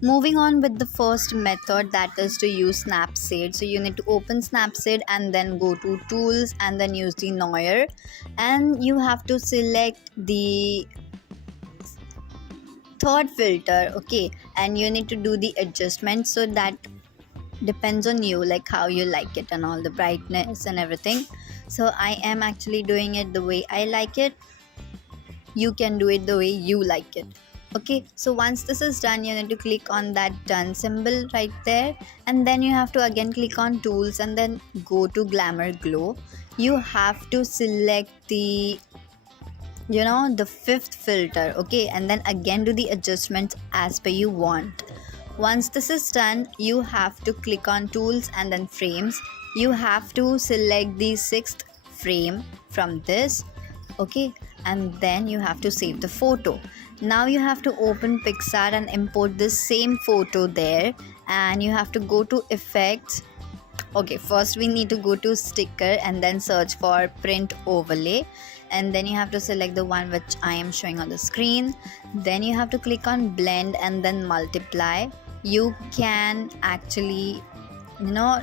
Moving on with the first method, that is to use Snapseed. So you need to open Snapseed and then go to tools and then use the Noir, and you have to select the third filter, okay, and you need to do the adjustment. So that depends on you, like how you like it and all the brightness and everything. So I am actually doing it the way I like it. You can do it the way you like it. Okay, so once this is done, you need to click on that done symbol right there, and then you have to again click on tools and then go to glamour glow. You have to select the the fifth filter, okay, and then again do the adjustments as per you want. Once this is done, you have to click on tools and then frames. You have to select the sixth frame from this, okay, and then you have to save the photo. Now you have to open Picsart and import this same photo there, and you have to go to effects. Okay, first we need to go to sticker and then search for print overlay, and then you have to select the one which I am showing on the screen. Then you have to click on blend and then multiply. You can actually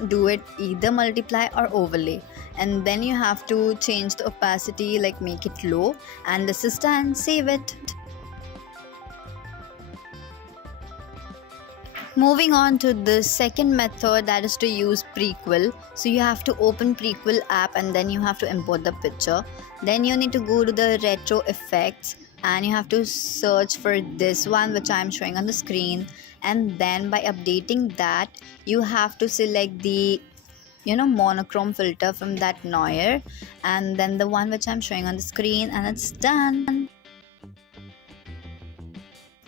do it either multiply or overlay, and then you have to change the opacity, like make it low, and this is done. Save it. Moving on to the second method, that is to use Prequel. So you have to open Prequel app and then you have to import the picture. Then you need to go to the retro effects and you have to search for this one which I am showing on the screen, and then by updating that you have to select the monochrome filter from that Noir, and then the one which I'm showing on the screen, and it's done.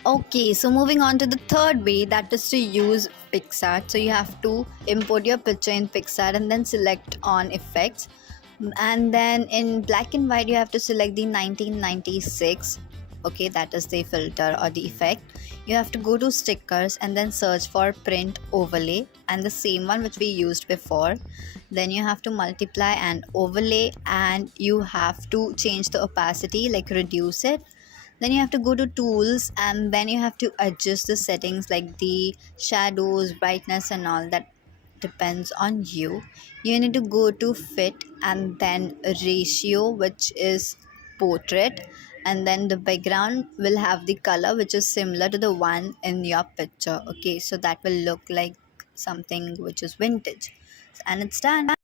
Okay, so moving on to the third way, that is to use Picsart. So you have to import your picture in Picsart and then select on effects, and then in black and white you have to select the 1996. Okay, that is the filter or the effect. You have to go to stickers and then search for print overlay, and the same one which we used before. Then you have to multiply and overlay, and you have to change the opacity, like reduce it. Then you have to go to tools and then you have to adjust the settings like the shadows, brightness and all. That depends on you. You need to go to fit and then ratio, which is portrait, and then the background will have the color which is similar to the one in your picture. Okay, so that will look like something which is vintage, and it's done.